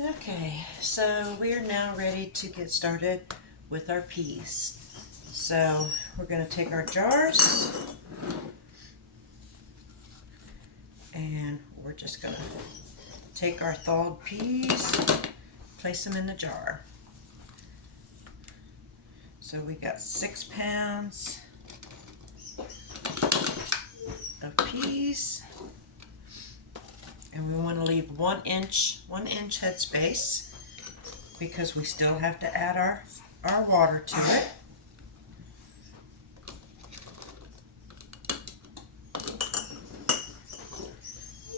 Okay, so we're now ready to get started with our peas. So we're going to take our jars and we're just going to take our thawed peas, place them in the jar. So we got 6 pounds of peas, and we want to leave 1 inch headspace because we still have to add our water to it.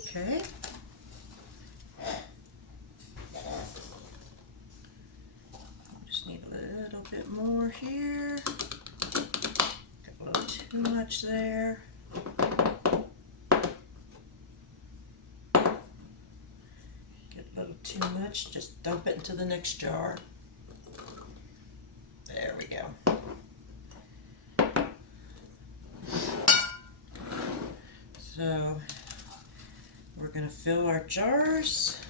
Okay. Just need a little bit more here. Got a little too much there. Get a little too much, just dump it into the next jar. There we go. So we're going to fill our jars,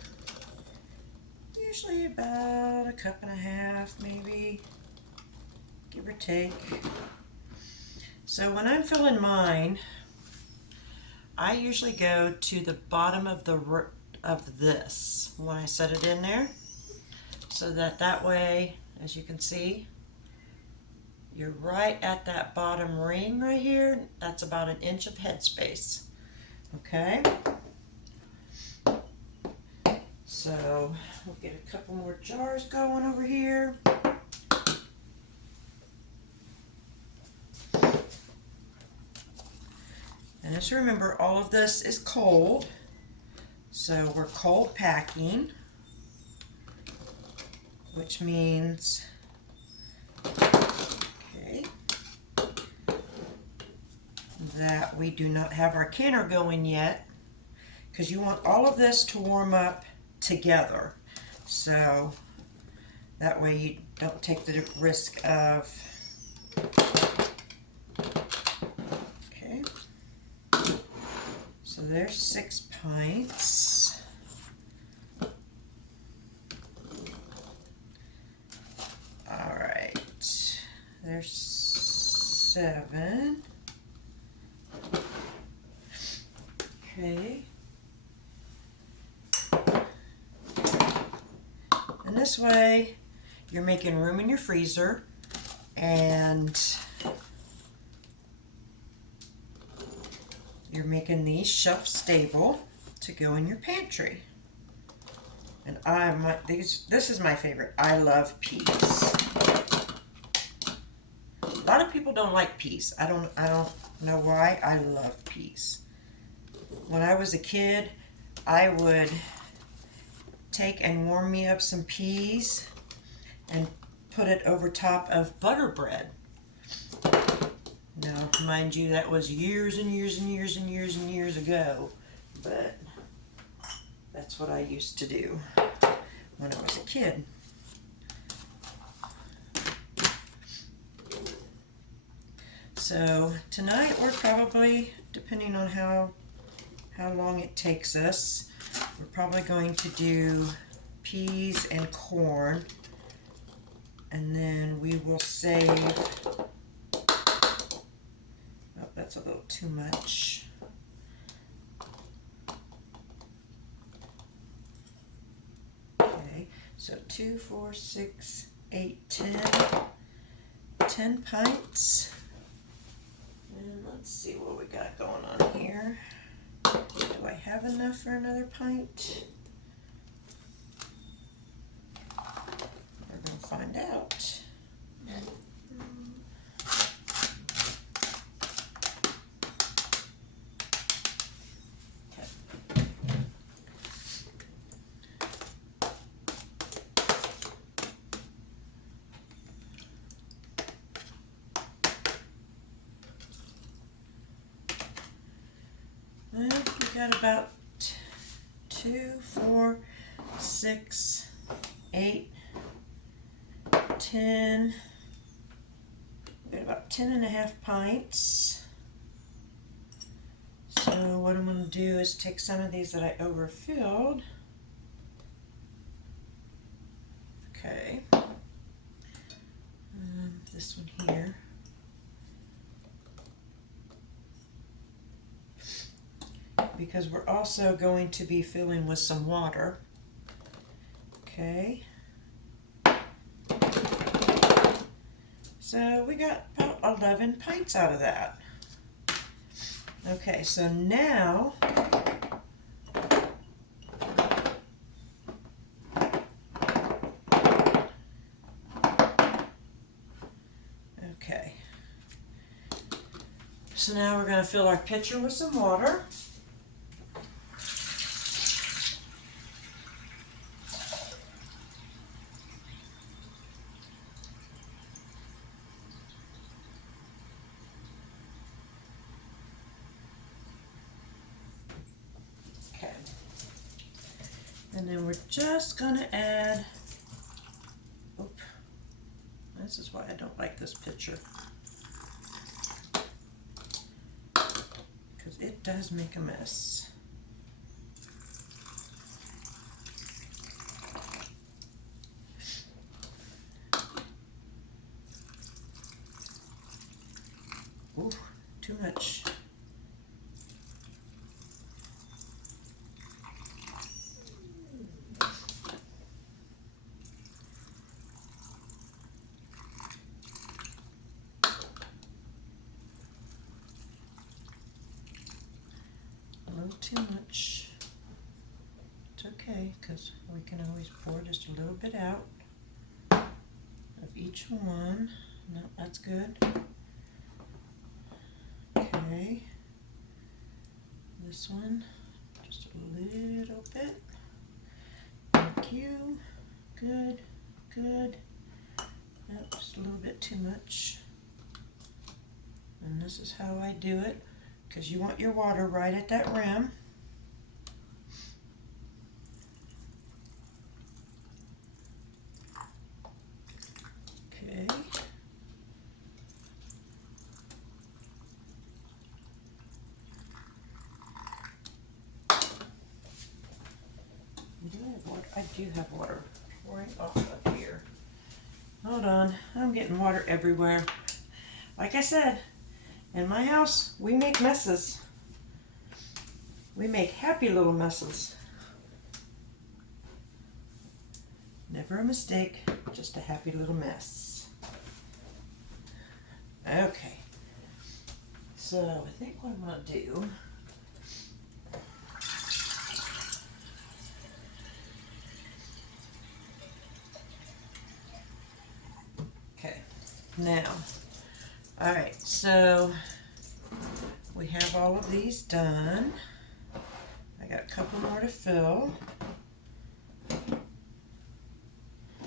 usually about 1.5 cups maybe, give or take. So when I'm filling mine, I usually go to the bottom of this when I set it in there, so that way, as you can see, you're right at that bottom ring right here. That's about 1 inch of headspace. Okay, so we'll get a couple more jars going over here. And just remember, all of this is cold, so we're cold packing, which means, okay, that we do not have our canner going yet, because you want all of this to warm up together, so that way you don't take the risk of, okay, so there's 6 pints. All right, there's 7. Okay. And this way, you're making room in your freezer, and you're making these shelf stable to go in your pantry. And this is my favorite. I love peas. A lot of people don't like peas. I don't know why. I love peas. When I was a kid, I would take and warm me up some peas and put it over top of butter bread. Now, mind you, that was years and years and years and years and years ago, but that's what I used to do when I was a kid. So tonight we're probably, depending on how long it takes us, we're probably going to do peas and corn, and then we will save, oh, that's a little too much. Okay, so 2, 4, 6, 8, 10 pints. And let's see what we got going on here. Do I have enough for another pint? We're going to find out. Well, we got about 2, 4, 6, 8, 10. We got about 10.5 pints. So what I'm going to do is take some of these that I overfilled this one here. Because we're also going to be filling with some water. Okay. So we got about 11 pints out of that. Okay, so now so now we're going to fill our pitcher with some water. Okay. And then we're just going to add, this is why I don't like this pitcher. Because it does make a mess. Ooh, too much. Too much. It's okay, because we can always pour just a little bit out of each one. No, that's good. Okay. This one, just a little bit. Thank you. Good, good. Yep, just a little bit too much. And this is how I do it, because you want your water right at that rim. Okay. Do I have water? I do have water right off of here. Hold on, I'm getting water everywhere. Like I said, in my house, we make messes. We make happy little messes. Never a mistake, just a happy little mess. Okay, so I think what I'm going to do, okay, now, all right, so we have all of these done. I got a couple more to fill.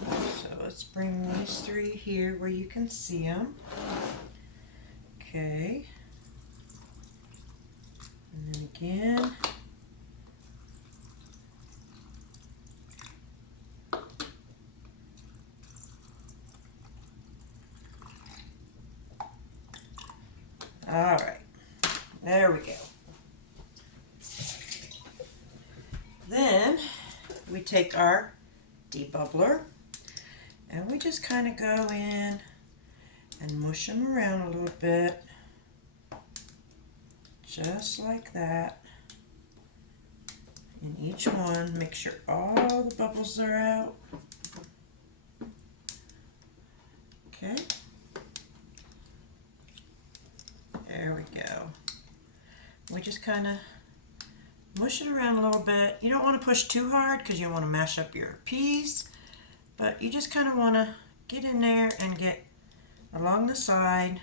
So let's bring these three here where you can see them. Okay. And then again. All right. There we go. Then we take our debubbler and we just kind of go in and mush them around a little bit, just like that. In each one, make sure all the bubbles are out. Okay. There we go. We just kind of mush it around a little bit. You don't want to push too hard because you don't want to mash up your peas, but you just kind of want to get in there and get along the side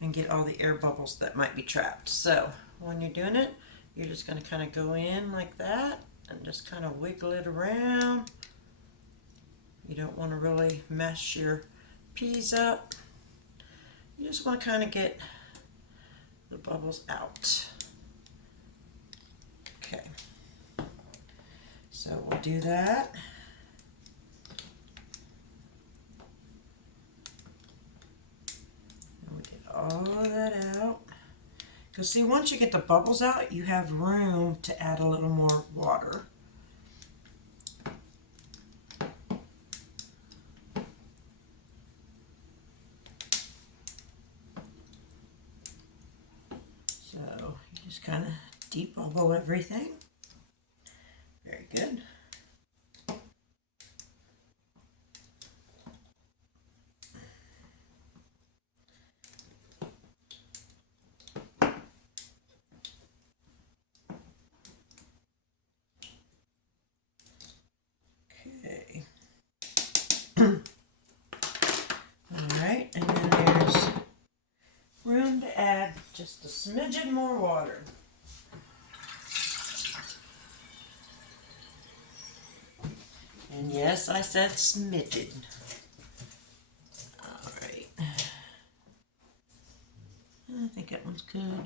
and get all the air bubbles that might be trapped. So when you're doing it, you're just going to kind of go in like that and just kind of wiggle it around. You don't want to really mess your peas up. You just want to kind of get the bubbles out. Okay, so we'll do that. And we get all of that out. Because see, once you get the bubbles out, you have room to add a little more water. Just kind of debubble everything. Very good. Okay. Alright, and then there's room to add just a smidgen more water. And yes, I said smidgen. Alright. I think that one's good.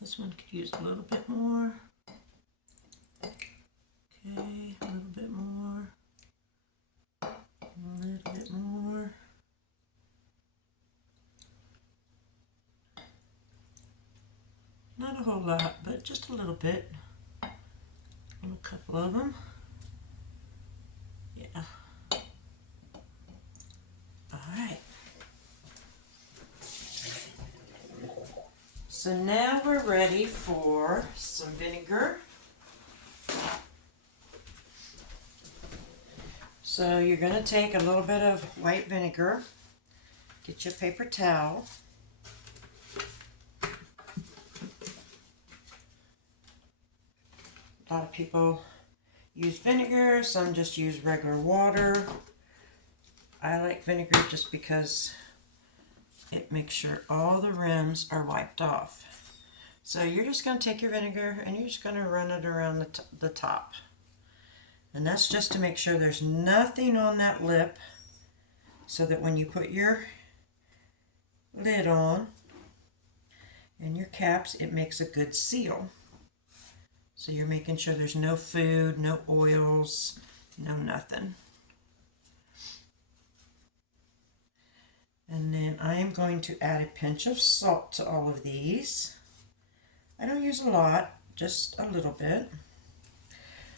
This one could use a little bit more. Okay, a little bit more. A little bit more. Not a whole lot, but just a little bit. And a couple of them. Yeah. Alright. So now we're ready for some vinegar. So you're going to take a little bit of white vinegar. Get your paper towel. A lot of people use vinegar, some just use regular water. I like vinegar just because it makes sure all the rims are wiped off. So you're just going to take your vinegar and you're just going to run it around the top. And that's just to make sure there's nothing on that lip, so that when you put your lid on and your caps, it makes a good seal. So you're making sure there's no food, no oils, no nothing. And then I am going to add a pinch of salt to all of these. I don't use a lot, just a little bit.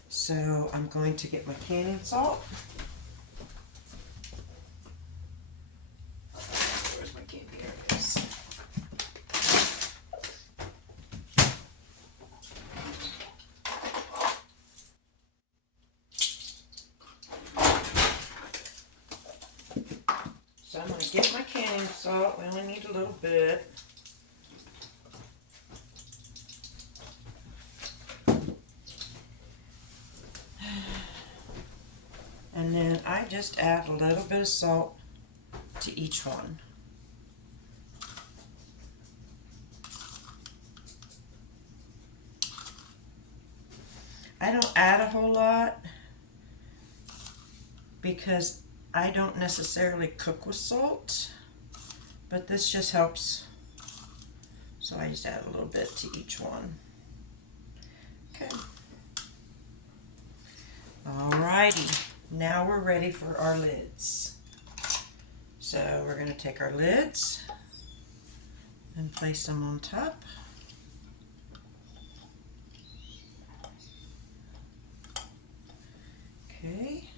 So I'm going to get my canning salt. Where's my candy? There it is. So I'm going to get my canning salt. We only need a little bit. And then I just add a little bit of salt to each one. I don't add a whole lot because I don't necessarily cook with salt, but this just helps. So I just add a little bit to each one. Okay. Alrighty, now we're ready for our lids. So we're going to take our lids and place them on top. Okay.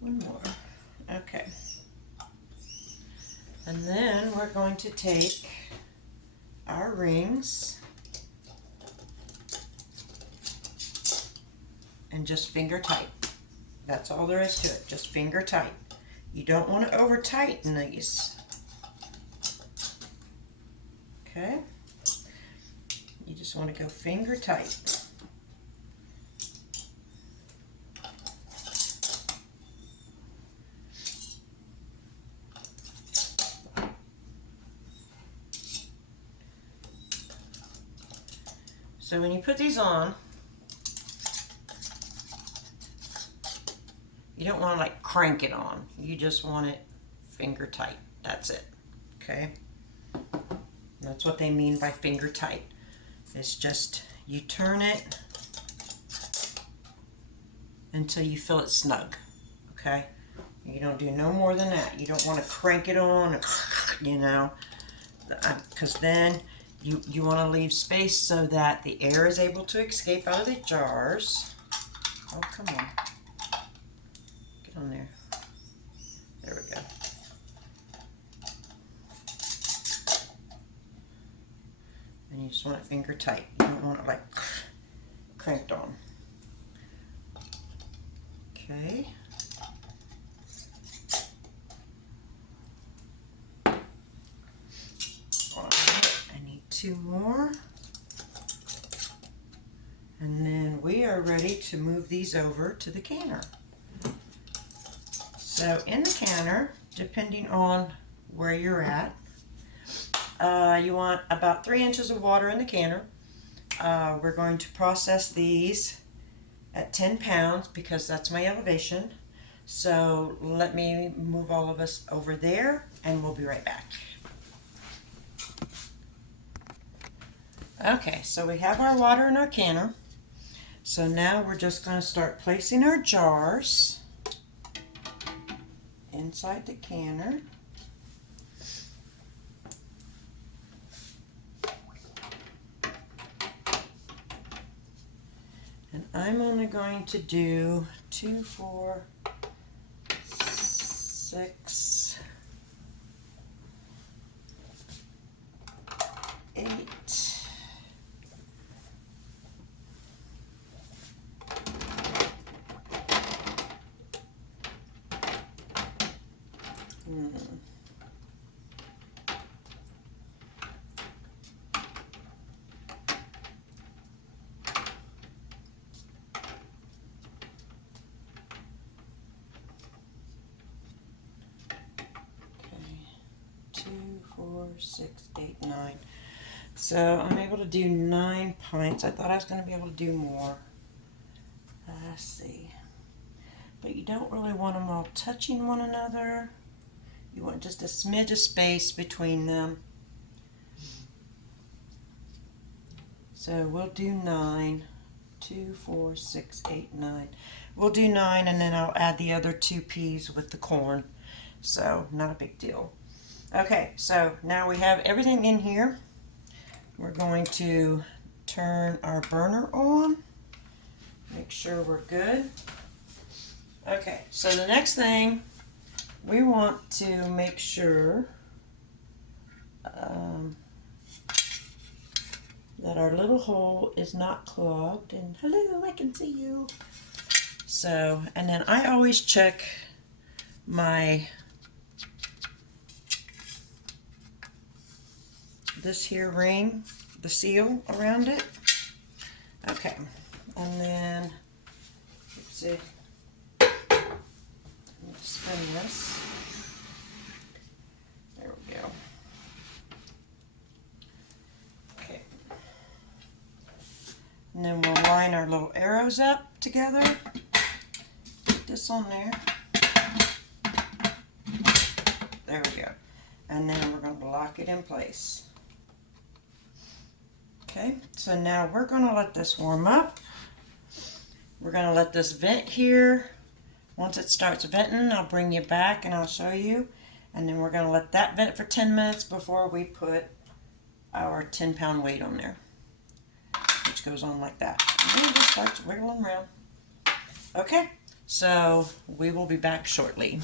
One more. Okay. And then we're going to take our rings and just finger tight. That's all there is to it, just finger tight. You don't want to over tighten these. Okay? You just want to go finger tight. So when you put these on, you don't want to like crank it on. You just want it finger tight. That's it. Okay? That's what they mean by finger tight. It's just you turn it until you feel it snug. Okay? You don't do no more than that. You don't want to crank it on, you know. because then you want to leave space so that the air is able to escape out of the jars. Oh, come on. Get on there. There we go. And you just want it finger tight. You don't want it like cramped on. Okay. I need 2 more. And then we are ready to move these over to the canner. So in the canner, depending on where you're at, you want about 3 inches of water in the canner. We're going to process these at 10 pounds because that's my elevation. So let me move all of us over there and we'll be right back. Okay, so we have our water in our canner. So now we're just going to start placing our jars inside the canner. And I'm only going to do 2, 4, 6, 8. Two, 4, 6, 8, 9. So I'm able to do 9 pints. I thought I was going to be able to do more. Let's see. But you don't really want them all touching one another. You want just a smidge of space between them. So we'll do 9. 2, 4, 6, 8, 9. We'll do 9 and then I'll add the other 2 peas with the corn. So not a big deal. Okay, so now we have everything in here. We're going to turn our burner on. Make sure we're good. Okay, so the next thing, we want to make sure that our little hole is not clogged. And hello, I can see you. So, and then I always check this here ring, the seal around it. Okay, and then, let's see, let me spin this. There we go. Okay. And then we'll line our little arrows up together. Put this on there. There we go. And then we're going to lock it in place. Okay, so now we're going to let this warm up. We're going to let this vent here. Once it starts venting, I'll bring you back and I'll show you. And then we're going to let that vent for 10 minutes before we put our 10-pound weight on there, which goes on like that. And then it just starts wiggling around. Okay, so we will be back shortly.